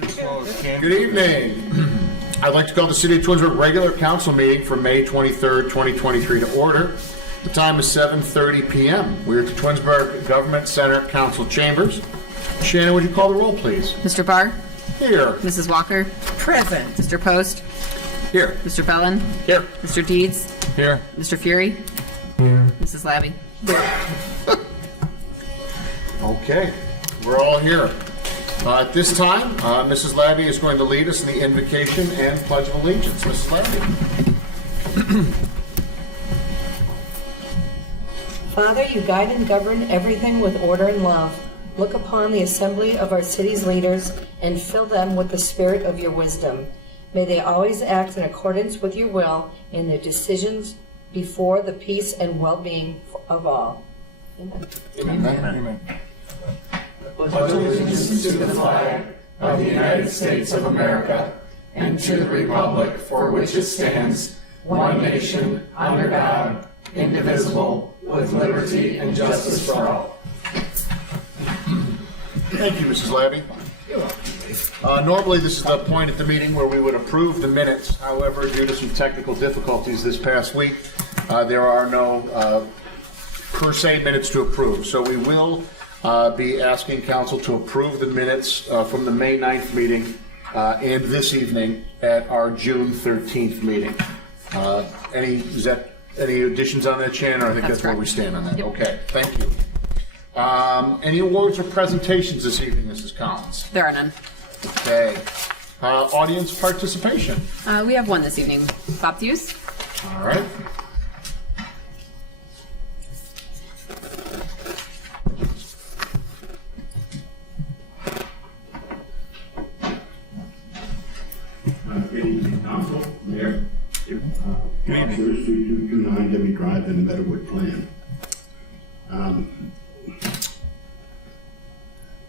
Good evening. I'd like to call the City of Twinsburg regular council meeting for May 23rd, 2023 to order. The time is 7:30 p.m. We're at the Twinsburg Government Center Council Chambers. Shannon, would you call the roll, please? Mr. Barr? Here. Mrs. Walker? Present. Mr. Post? Here. Mr. Bellin? Here. Mr. Deeds? Here. Mr. Fury? Here. Mrs. Labby? Okay, we're all here. At this time, Mrs. Labby is going to lead us in the invocation and Pledge of Allegiance. Mrs. Labby. Father, you guide and govern everything with order and love. Look upon the assembly of our city's leaders and fill them with the spirit of your wisdom. May they always act in accordance with your will in their decisions before the peace and well-being of all. Amen. Amen. Pledge allegiance to the flag of the United States of America and to the republic for which it stands, one nation, under God, indivisible, with liberty and justice for all. Thank you, Mrs. Labby. Normally, this is the point at the meeting where we would approve the minutes. However, due to some technical difficulties this past week, there are no per se minutes to approve. So we will be asking council to approve the minutes from the May 9th meeting and this evening at our June 13th meeting. Any additions on that, Shannon? I think that's where we stand on that. Yep. Okay, thank you. Any awards or presentations this evening, Mrs. Collins? There are none. Okay. Audience participation. We have one this evening. Bob Hughes? All right. Good evening, Council, Mayor. Good evening. 2229 Debbie Drive in the Meadowwood Plan.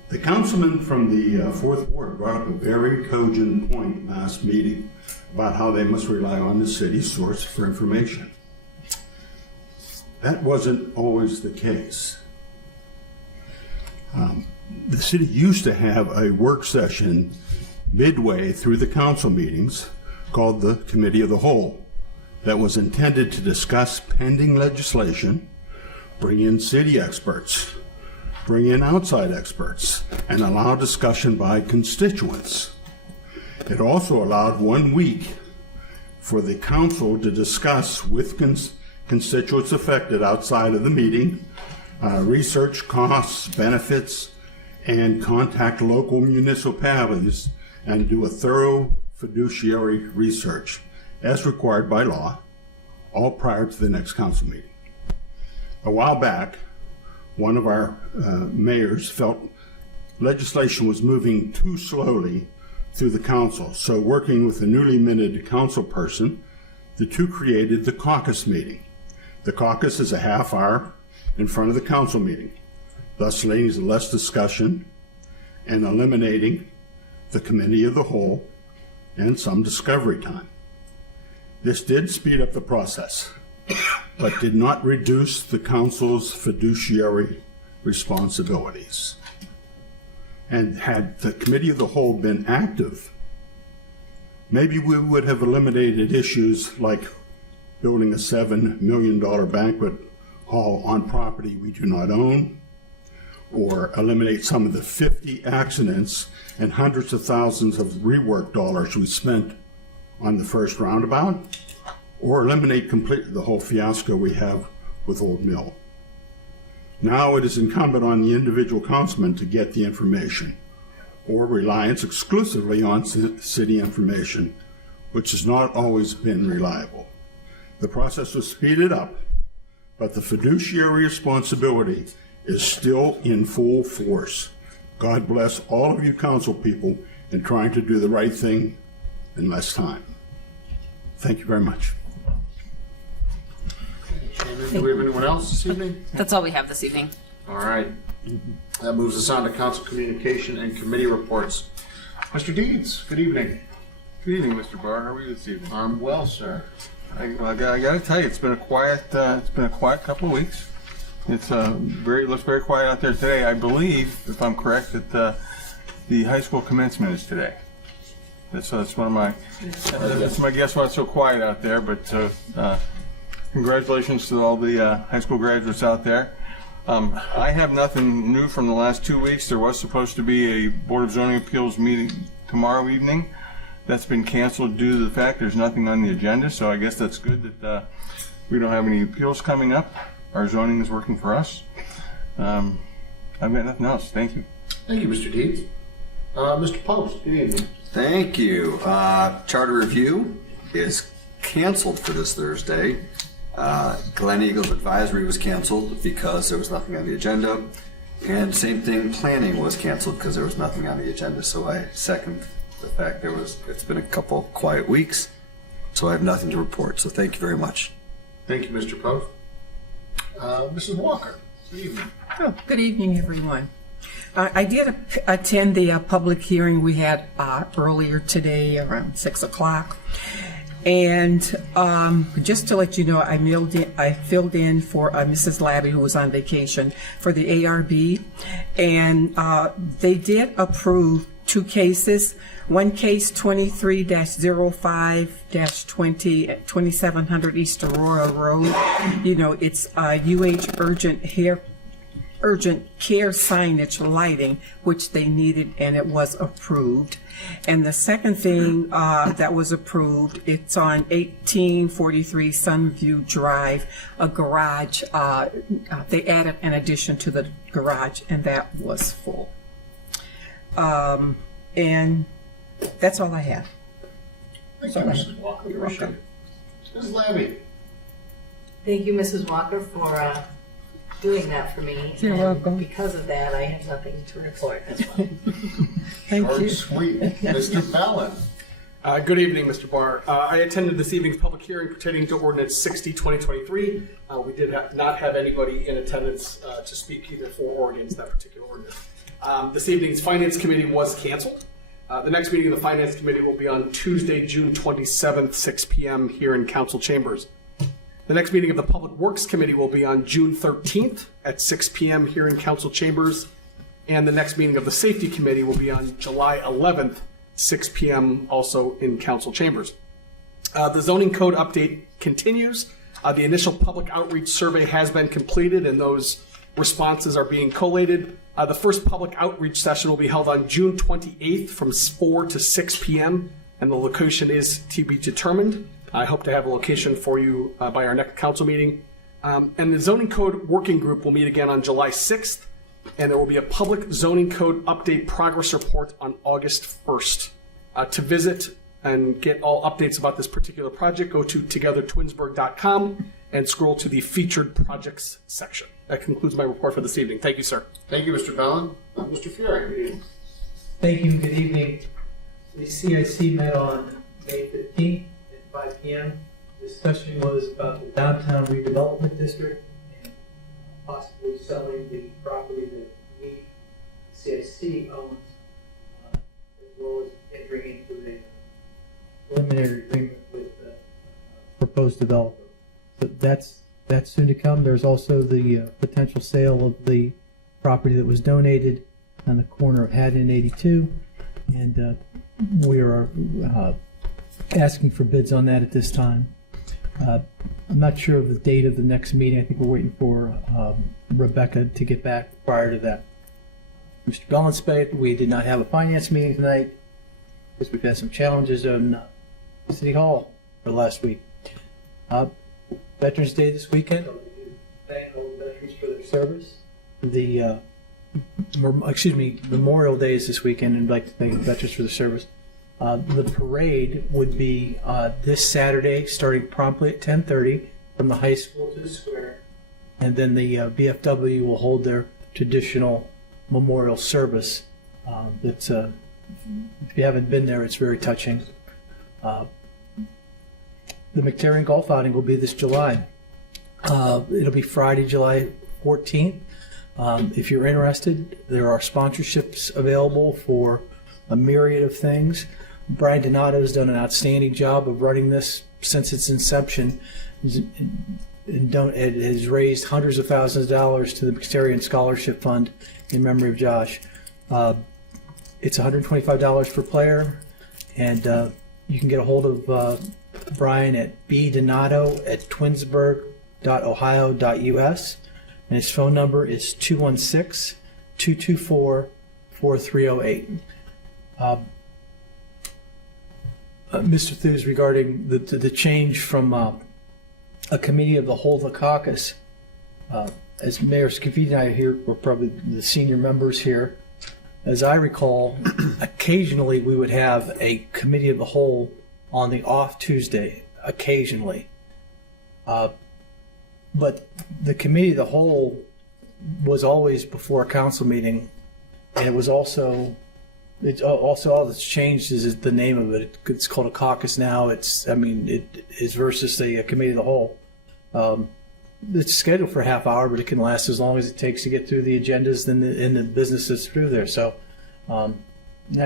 The councilman from the 4th Ward brought up a very cogent point last meeting about how they must rely on the city's source for information. That wasn't always the case. The city used to have a work session midway through the council meetings called the Committee of the Whole that was intended to discuss pending legislation, bring in city experts, bring in outside experts, and allow discussion by constituents. It also allowed 1 week for the council to discuss with constituents affected outside of the meeting, research costs, benefits, and contact local municipalities and do a thorough fiduciary research as required by law, all prior to the next council meeting. A while back, one of our mayors felt legislation was moving too slowly through the council. So working with the newly minted council person, the two created the caucus meeting. The caucus is a half hour in front of the council meeting, thus leading to less discussion and eliminating the Committee of the Whole and some discovery time. This did speed up the process, but did not reduce the council's fiduciary responsibilities. And had the Committee of the Whole been active, maybe we would have eliminated issues like building a $7 million banquet hall on property we do not own, or eliminate some of the 50 accidents and hundreds of thousands of rework dollars we spent on the first roundabout, or eliminate completely the whole fiasco we have with Old Mill. Now it is incumbent on the individual councilman to get the information, or reliance exclusively on city information, which has not always been reliable. The process was speeded up, but the fiduciary responsibility is still in full force. God bless all of you council people in trying to do the right thing in less time. Thank you very much. Do we have anyone else this evening? That's all we have this evening. All right. That moves us on to council communication and committee reports. Mr. Deeds, good evening. Good evening, Mr. Barr. How are you this evening? I'm well, sir. I got to tell you, it's been a quiet couple of weeks. It's looks very quiet out there today. I believe, if I'm correct, that the high school commencement is today. That's one of my, that's my guess why it's so quiet out there, but congratulations to all the high school graduates out there. I have nothing new from the last 2 weeks. There was supposed to be a Board of Zoning Appeals meeting tomorrow evening. That's been canceled due to the fact there's nothing on the agenda, so I guess that's good that we don't have any appeals coming up. Our zoning is working for us. I've got nothing else. Thank you. Thank you, Mr. Deeds. Mr. Post, good evening. Thank you. Charter review is canceled for this Thursday. Glen Eagles Advisory was canceled because there was nothing on the agenda. And same thing, planning was canceled because there was nothing on the agenda. So I second the fact it's been a couple quiet weeks. So I have nothing to report. So thank you very much. Thank you, Mr. Post. Mrs. Walker, good evening. Oh, good evening, everyone. I did attend the public hearing we had earlier today around 6 o'clock. And just to let you know, I filled in for Mrs. Labby, who was on vacation, for the ARB. And they did approve 2 cases. One case, 23-05-20, 2700 East Aurora Road. You know, it's UH urgent care signage lighting, which they needed, and it was approved. And the second thing that was approved, it's on 1843 Sunview Drive, a garage. They added an addition to the garage, and that was full. And that's all I have. Thank you, Mrs. Walker. Appreciate it. Mrs. Labby. Thank you, Mrs. Walker, for doing that for me. You're welcome. Because of that, I have nothing to report as well. Thank Short you. and sweet. Mr. Ballin. Good evening, Mr. Barr. I attended this evening's public hearing pertaining to Ordinance 60-2023. We did not have anybody in attendance to speak either for or against that particular ordinance. This evening's Finance Committee was canceled. The next meeting of the Finance Committee will be on Tuesday, June 27th, 6 p.m. here in Council Chambers. The next meeting of the Public Works Committee will be on June 13th at 6 p.m. here in Council Chambers. And the next meeting of the Safety Committee will be on July 11th, 6 p.m. also in Council Chambers. The zoning code update continues. The initial public outreach survey has been completed and those responses are being collated. The first public outreach session will be held on June 28th from 4 to 6 p.m. and the location is to be determined. I hope to have a location for you by our next council meeting. And the zoning code working group will meet again on July 6th, and there will be a public zoning code update progress report on August 1st. To visit and get all updates about this particular project, go to togethertwinsburg.com and scroll to the featured projects section. That concludes my report for this evening. Thank you, sir. Thank you, Mr. Ballin. Mr. Fury, good evening. Thank you, good evening. The CIC met on May 15th at 5 p.m. The discussion was about the downtown redevelopment district and possibly selling the property that we, CIC, owns, as well as entering into a preliminary agreement with the proposed developer. So that's soon to come. There's also the potential sale of the property that was donated on the corner of Haddon and 82, and we are asking for bids on that at this time. I'm not sure of the date of the next meeting. I think we're waiting for Rebecca to get back prior to that. Mr. Bellenspate, we did not have a finance meeting tonight because we've had some challenges on City Hall for last week. Veterans Day this weekend. I'd like to thank all the veterans for their service. Memorial Day is this weekend, and I'd like to thank the veterans for the service. The parade would be this Saturday, starting promptly at 10:30 from the high school to the square, and then the VFW will hold their traditional memorial service. If you haven't been there, it's very touching. The McTarrion Golf Outing will be this July. It'll be Friday, July 14th. If you're interested, there are sponsorships available for a myriad of things. Brian Donato has done an outstanding job of running this since its inception. It has raised hundreds of thousands of dollars to the McTarrion Scholarship Fund in memory of Josh. It's $125 per player, and you can get a hold of Brian at bdonato@twinsburg.ohio.us, and his phone number is 216-224-4308. Mr. Thews, regarding the change from a committee of the whole to caucus, as Mayor Scafidi and I are here, we're probably the senior members here. As I recall, occasionally we would have a committee of the whole on the off Tuesday, occasionally. But the committee of the whole was always before a council meeting, and it was also all that's changed is the name of it. It's called a caucus now. It is versus a committee of the whole. It's scheduled for a half hour, but it can last as long as it takes to get through the agendas and the business that's through there. So I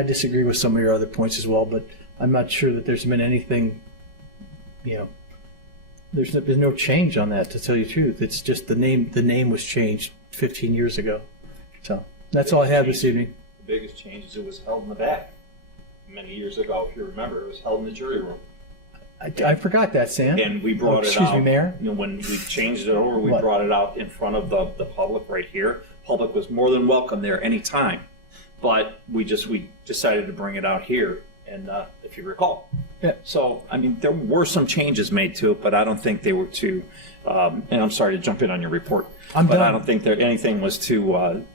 disagree with some of your other points as well, but I'm not sure that there's been anything, there's been no change on that, to tell you the truth. It's just the name was changed 15 years ago. So that's all I have this evening. The biggest change is it was held in the back many years ago. If you remember, it was held in the jury room. I forgot that, Sam. And we brought it out. Excuse me, Mayor. When we changed it over, we What? brought it out in front of the public right here. Public was more than welcome there anytime. But we decided to bring it out here, and if you recall. Yeah. So, there were some changes made to it, but I don't think they were too, and I'm sorry to jump in on your report. I'm but done. I don't think anything was to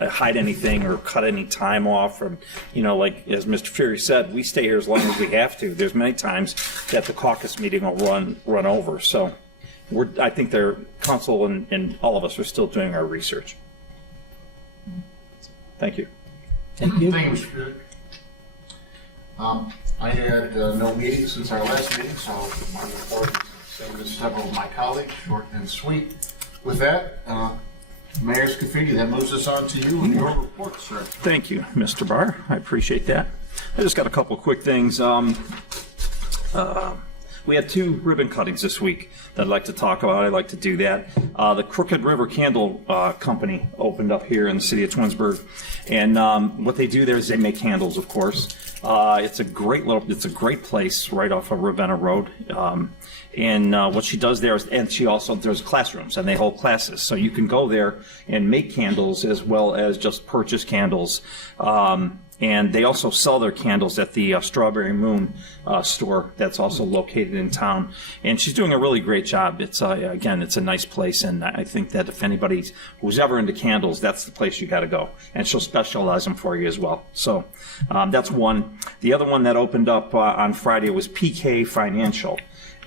hide anything or cut any time off from, like as Mr. Fury said, we stay here as long as we have to. There's many times that the caucus meeting will run over. So I think their council and all of us are still doing our research. Thank you. Thank you. Thank you, Mr. Fury. I had no meeting since our last meeting, so my report is the same as several of my colleagues, short and sweet. With that, Mayor Scafidi, that moves us on to you and your report, sir. Thank you, Mr. Barr. I appreciate that. I just got a couple of quick things. We had 2 ribbon cuttings this week that I'd like to talk about. I'd like to do that. The Crooked River Candle Company opened up here in the city of Twinsburg. And what they do there is they make candles, of course. It's a great place right off of Ravenna Road. And what she does there is, and there's classrooms and they hold classes. So you can go there and make candles as well as just purchase candles. And they also sell their candles at the Strawberry Moon store that's also located in town. And she's doing a really great job. It's a nice place, and I think that if anybody who's ever into candles, that's the place you got to go. And she'll specialize them for you as well. So that's one. The other one that opened up on Friday was PK Financial.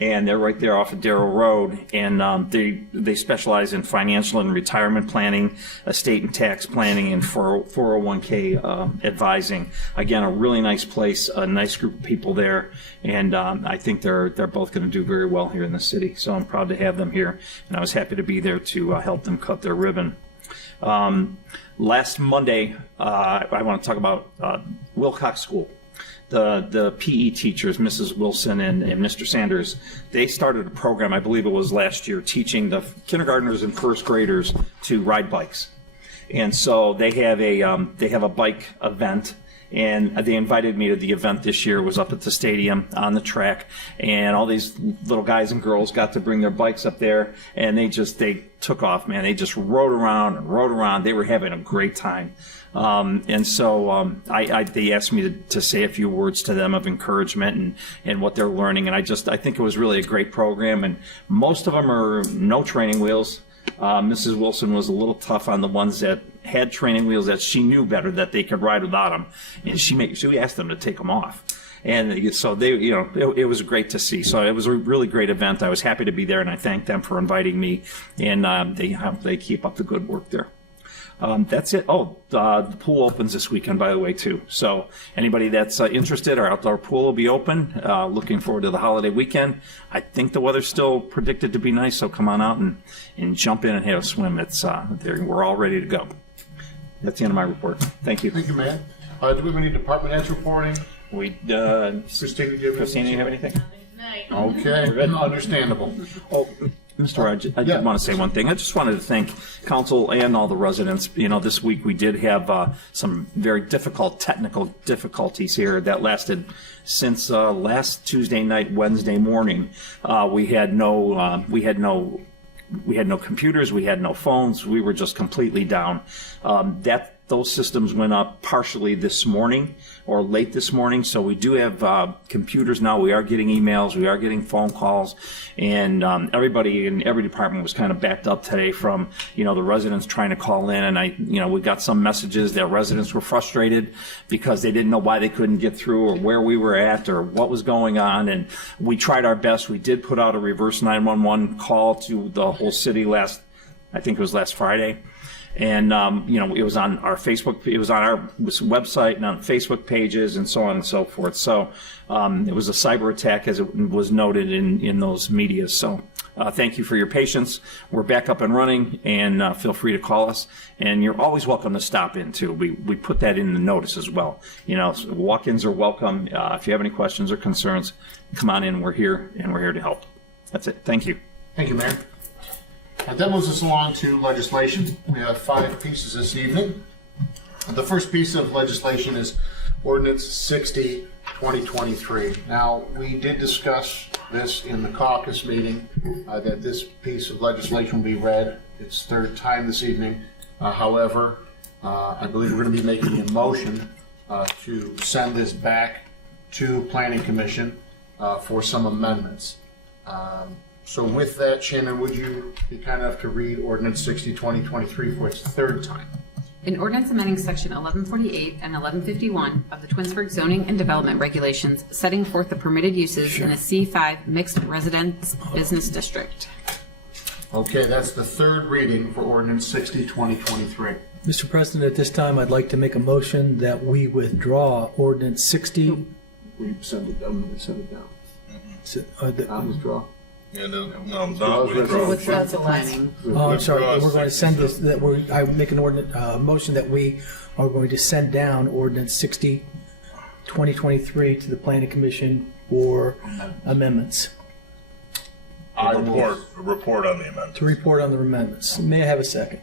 And they're right there off of Darrow Road, and they specialize in financial and retirement planning, estate and tax planning, and 401k advising. Again, a really nice place, a nice group of people there, and I think they're both going to do very well here in the city. So I'm proud to have them here, and I was happy to be there to help them cut their ribbon. Last Monday, I want to talk about Wilcox School. The PE teachers, Mrs. Wilson and Mr. Sanders, they started a program, I believe it was last year, teaching the kindergartners and first graders to ride bikes. And so they have a bike event, and they invited me to the event this year. It was up at the stadium on the track, and all these little guys and girls got to bring their bikes up there, and they took off, man. They just rode around. They were having a great time. And so they asked me to say a few words to them of encouragement and what they're learning. And I think it was really a great program. And most of them are no training wheels. Mrs. Wilson was a little tough on the ones that had training wheels that she knew better that they could ride without them. And she asked them to take them off. And so it was great to see. So it was a really great event. I was happy to be there, and I thank them for inviting me. And they keep up the good work there. That's it. Oh, the pool opens this weekend, by the way, too. So anybody that's interested, our outdoor pool will be open. Looking forward to the holiday weekend. I think the weather's still predicted to be nice, so come on out and jump in and have a swim. We're all ready to go. That's the end of my report. Thank you. Thank you, man. Do we have any department heads reporting? Christina, Christina, do you have anything? you have anything? Okay, understandable. Oh, Mr. Raj, I Yeah. did want to say one thing. I just wanted to thank council and all the residents. You know, this week we did have some very difficult technical difficulties here that lasted since last Tuesday night, Wednesday morning. We had no computers, we had no phones, we were just completely down. Those systems went up partially this morning or late this morning, so we do have computers now. We are getting emails, we are getting phone calls, and everybody in every department was kind of backed up today from, the residents trying to call in, and we got some messages that residents were frustrated because they didn't know why they couldn't get through or where we were at or what was going on, and we tried our best. We did put out a reverse 911 call to the whole city last Friday. And, it was on our Facebook, it was on our website and on Facebook pages and so on and so forth. So it was a cyber attack, as it was noted in those medias. So thank you for your patience. We're back up and running, and feel free to call us. And you're always welcome to stop in, too. We put that in the notice as well. So walk-ins are welcome. If you have any questions or concerns, come on in. We're here, and we're here to help. That's it. Thank you. Thank you, Mayor. That moves us along to legislation. We have 5 pieces this evening. The first piece of legislation is Ordinance 60, 2023. Now, we did discuss this in the caucus meeting, that this piece of legislation will be read. It's third time this evening. However, I believe we're going to be making a motion to send this back to Planning Commission for some amendments. So with that, Shannon, would you be kind enough to read Ordinance 60, 2023 for its third time? An ordinance amending section 1148 and 1151 of the Twinsburg zoning and development regulations, setting forth the permitted uses in a C5 mixed residence business district. Okay, that's the third reading for Ordinance 60, 2023. Mr. President, at this time, I'd like to make a motion that we withdraw ordinance 60. We send it down. Withdraw. Yeah, no, not withdraw. Withdraw the last. Planning. Oh, I'm sorry, we're going to send this, I make an motion that we are going to send down ordinance 60, 2023 to the Planning Commission for amendments, report on the amendment. to report on the amendments. May I have a second?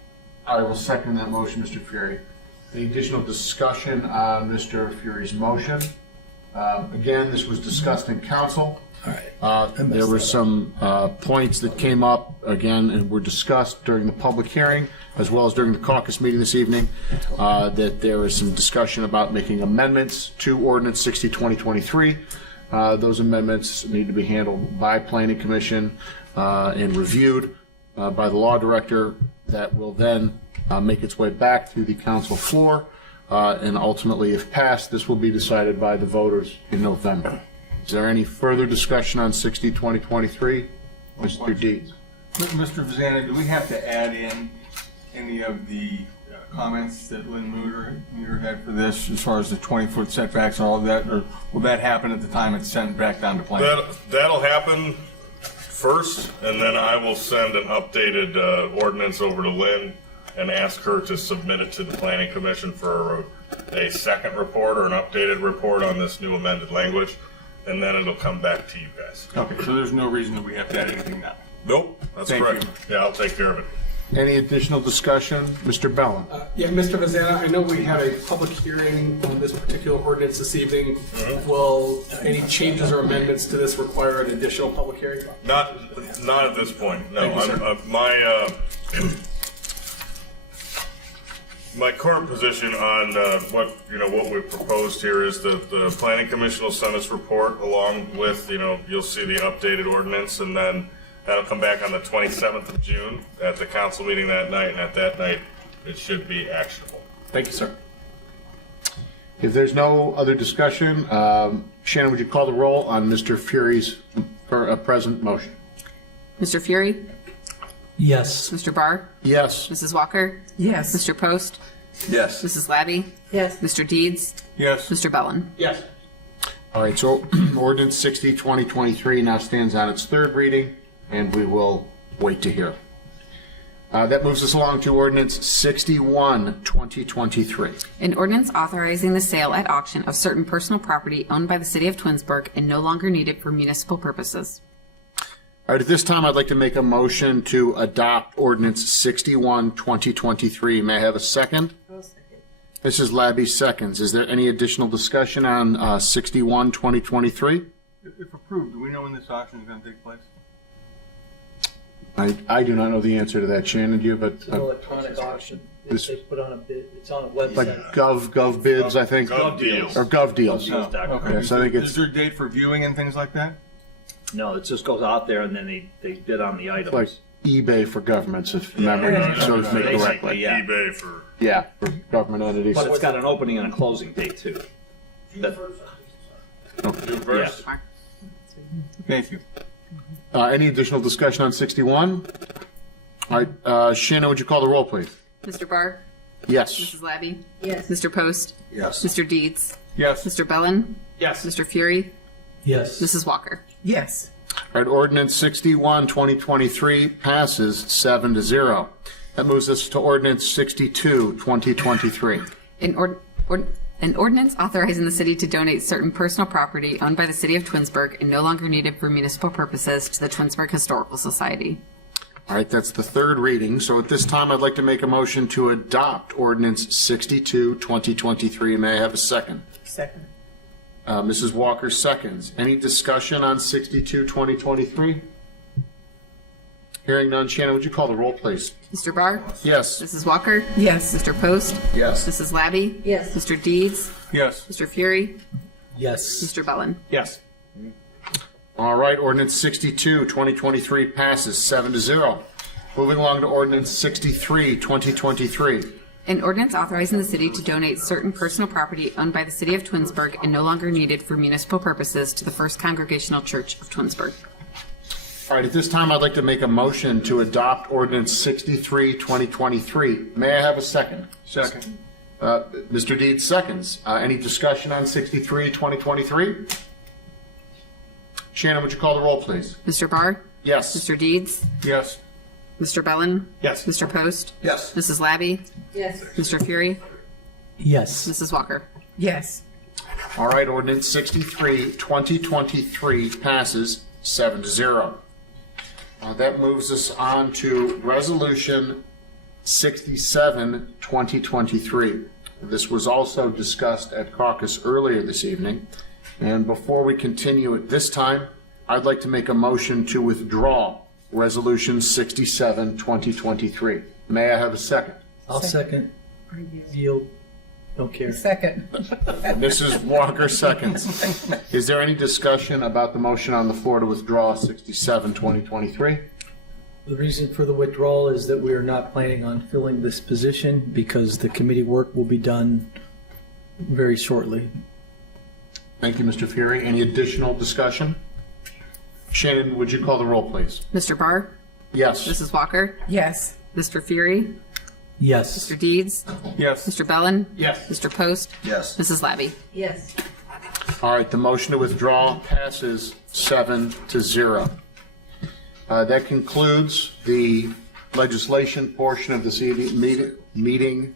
I will second that motion, Mr. Fury. Any additional discussion on Mr. Fury's motion? Again, this was discussed in council. All right. There were some points that came up again and were discussed during the public hearing as well as during the caucus meeting this evening, that there is some discussion about making amendments to Ordinance 60, 2023. Those amendments need to be handled by Planning Commission and reviewed by the law director. That will then make its way back to the council floor, and ultimately, if passed, this will be decided by the voters in November. Is there any further discussion on 60, 2023? Mr. Deeds. Mr. Vazana, do we have to add in any of the comments that Lynn Muter had for this, as far as the 20-foot setbacks and all of that, or will that happen at the time it's sent back down to planning? That'll happen first, and then I will send an updated ordinance over to Lynn and ask her to submit it to the Planning Commission for a second report or an updated report on this new amended language, and then it'll come back to you guys. Okay, so there's no reason that we have to add anything now. Nope, that's Thank correct. you. Yeah, I'll take care of it. Any additional discussion? Mr. Bellin? Yeah, Mr. Vazana, I know we had a public hearing on this particular ordinance this evening. Will any changes or amendments to this require an additional public hearing? Not at this point, no. Thank you, sir. My current position on what we've proposed here is that the Planning Commission will send its report along with, you'll see the updated ordinance, and then that'll come back on the 27th of June at the council meeting that night, and at that night, it should be actionable. Thank you, sir. If there's no other discussion, Shannon, would you call the roll on Mr. Fury's present motion? Mr. Fury? Yes. Mr. Barr? Yes. Mrs. Walker? Yes. Mr. Post? Yes. Mrs. Labby? Yes. Mr. Deeds? Yes. Mr. Bellin? Yes. All right, so Ordinance 60, 2023 now stands on its third reading, and we will wait to hear. That moves us along to Ordinance 61, 2023. An ordinance authorizing the sale at auction of certain personal property owned by the city of Twinsburg and no longer needed for municipal purposes. All right, at this time, I'd like to make a motion to adopt ordinance 61, 2023. May I have a second? Mrs. Labby seconds. Is there any additional discussion on 61, 2023? If approved, do we know when this auction is going to take place? I do not know the answer to that, Shannon. Do you have It's an electronic auction. This- They put on a bid, it's on a like website. Gov bids, I think? Gov deals. Or Gov deals. No. Okay. Yes, I think Is it's there a date for viewing and things like that? No, it just goes out there and then they bid on the items. like eBay for governments, if memory serves me Basically, correctly. yeah. eBay for. Yeah, for government entities. But it's got an opening and a closing date too. That- June 1st. yeah. Thank you. Any additional discussion on 61? All right, Shannon, would you call the roll, please? Mr. Barr? Yes. Mrs. Labby? Yes. Mr. Post? Yes. Mr. Deeds? Yes. Mr. Bellin? Yes. Mr. Fury? Yes. Mrs. Walker? Yes. All right, ordinance 61, 2023 passes 7-0. That moves us to ordinance 62, 2023. An ordinance authorizing the city to donate certain personal property owned by the city of Twinsburg and no longer needed for municipal purposes to the Twinsburg Historical Society. All right, that's the third reading. So at this time, I'd like to make a motion to adopt ordinance 62, 2023. May I have a second? Second. Mrs. Walker seconds. Any discussion on 62, 2023? Hearing none, Shannon, would you call the roll, please? Mr. Barr? Yes. Mrs. Walker? Yes. Mr. Post? Yes. Mrs. Labby? Yes. Mr. Deeds? Yes. Mr. Fury? Yes. Mr. Bellin? Yes. All right, ordinance 62, 2023 passes 7-0. Moving along to ordinance 63, 2023. An ordinance authorizing the city to donate certain personal property owned by the city of Twinsburg and no longer needed for municipal purposes to the First Congregational Church of Twinsburg. All right, at this time, I'd like to make a motion to adopt ordinance 63, 2023. May I have a second? Second. Mr. Deeds seconds. Any discussion on 63, 2023? Shannon, would you call the roll, please? Mr. Barr? Yes. Mr. Deeds? Yes. Mr. Bellin? Yes. Mr. Post? Yes. Mrs. Labby? Yes. Mr. Fury? Yes. Mrs. Walker? Yes. All right, ordinance 63, 2023 passes 7-0. That moves us on to resolution 67, 2023. This was also discussed at caucus earlier this evening. And before we continue at this time, I'd like to make a motion to withdraw resolution 67, 2023. May I have a second? I'll second. Yield. Don't care. Second. Mrs. Walker seconds. Is there any discussion about the motion on the floor to withdraw 67, 2023? The reason for the withdrawal is that we are not planning on filling this position because the committee work will be done very shortly. Thank you, Mr. Fury. Any additional discussion? Shannon, would you call the roll, please? Mr. Barr? Yes. Mrs. Walker? Yes. Mr. Fury? Yes. Mr. Deeds? Yes. Mr. Bellin? Yes. Mr. Post? Yes. Mrs. Labby? Yes. All right, the motion to withdraw passes 7-0. That concludes the legislation portion of this evening's meeting.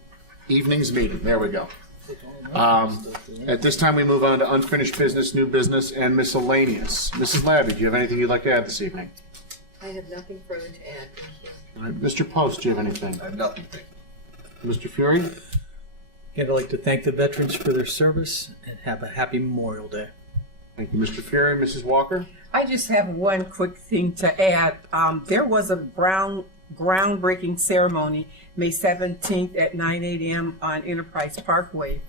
There we go. At this time, we move on to unfinished business, new business, and miscellaneous. Mrs. Labby, do you have anything you'd like to add this evening? I have nothing further to add. Thank you. All right, Mr. Post, do you have anything? I have nothing. Mr. Fury? Again, I'd like to thank the veterans for their service and have a happy Memorial Day. Thank you, Mr. Fury. Mrs. Walker? I just have one quick thing to add. There was a groundbreaking ceremony May 17th at 9 a.m. on Enterprise Parkway.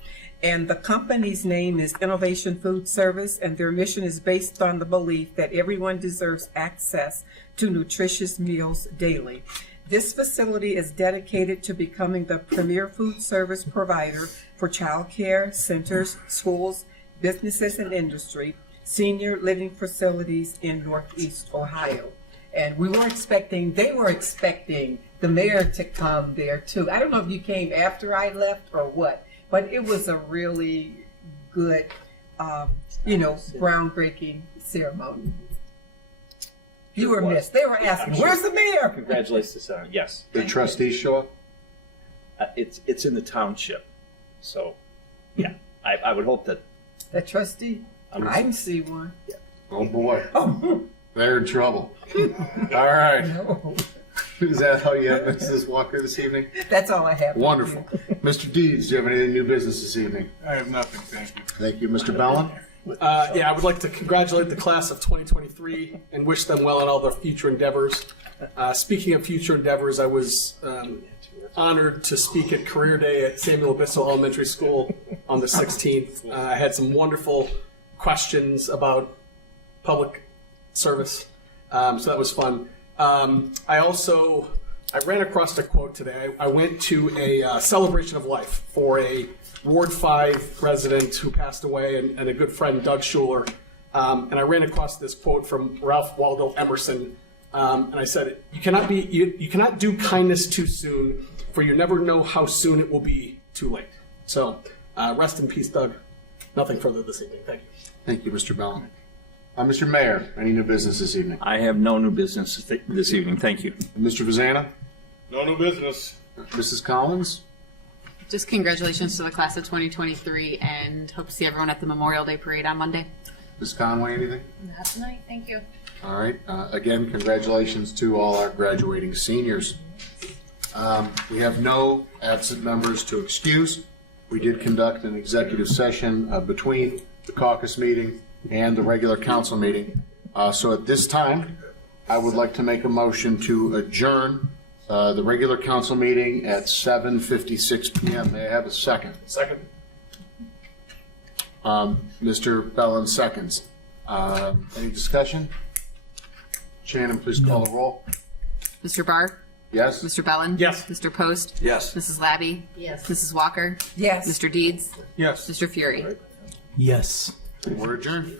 And the company's name is Innovation Food Service, and their mission is based on the belief that everyone deserves access to nutritious meals daily. This facility is dedicated to becoming the premier food service provider for child care centers, schools, businesses and industry, senior living facilities in Northeast Ohio. And they were expecting the mayor to come there too. I don't know if you came after I left or what, but it was a really good, groundbreaking ceremony. You were missed. They were asking, "Where's the mayor?" Congratulations, yes. The trustees show up? It's in the township, so, yeah, I would hope that, The trustee? I didn't see one. Oh, boy. They're in trouble. All right. Is that how you have Mrs. Walker this evening? That's all I have. Wonderful. Mr. Deeds, do you have any new business this evening? I have nothing, thank you. Thank you. Mr. Bellin? Yeah, I would like to congratulate the class of 2023 and wish them well in all their future endeavors. Speaking of future endeavors, I was honored to speak at Career Day at Samuel Abyssal Elementary School on the 16th. I had some wonderful questions about public service, so that was fun. I ran across a quote today. I went to a celebration of life for a Ward 5 resident who passed away and a good friend, Doug Schuler. And I ran across this quote from Ralph Waldo Emerson. And I said, you cannot do kindness too soon, for you never know how soon it will be too late. So rest in peace, Doug. Nothing further this evening. Thank you. Thank you, Mr. Bellin. Mr. Mayor, any new business this evening? I have no new business this evening. Thank you. Mr. Vazana? No new business. Mrs. Collins? Just congratulations to the class of 2023 and hope to see everyone at the Memorial Day Parade on Monday. Ms. Conway, anything? Not tonight, thank you. All right. Again, congratulations to all our graduating seniors. We have no absent members to excuse. We did conduct an executive session between the caucus meeting and the regular council meeting. So at this time, I would like to make a motion to adjourn the regular council meeting at 7:56 p.m. May I have a second? Second. Mr. Bellin seconds. Any discussion? Shannon, please call the roll. Mr. Barr? Yes? Mr. Bellin? Yes. Mr. Post? Yes. Mrs. Labby? Yes. Mrs. Walker? Yes. Mr. Deeds? Yes. Mr. Fury? Yes. We're adjourned.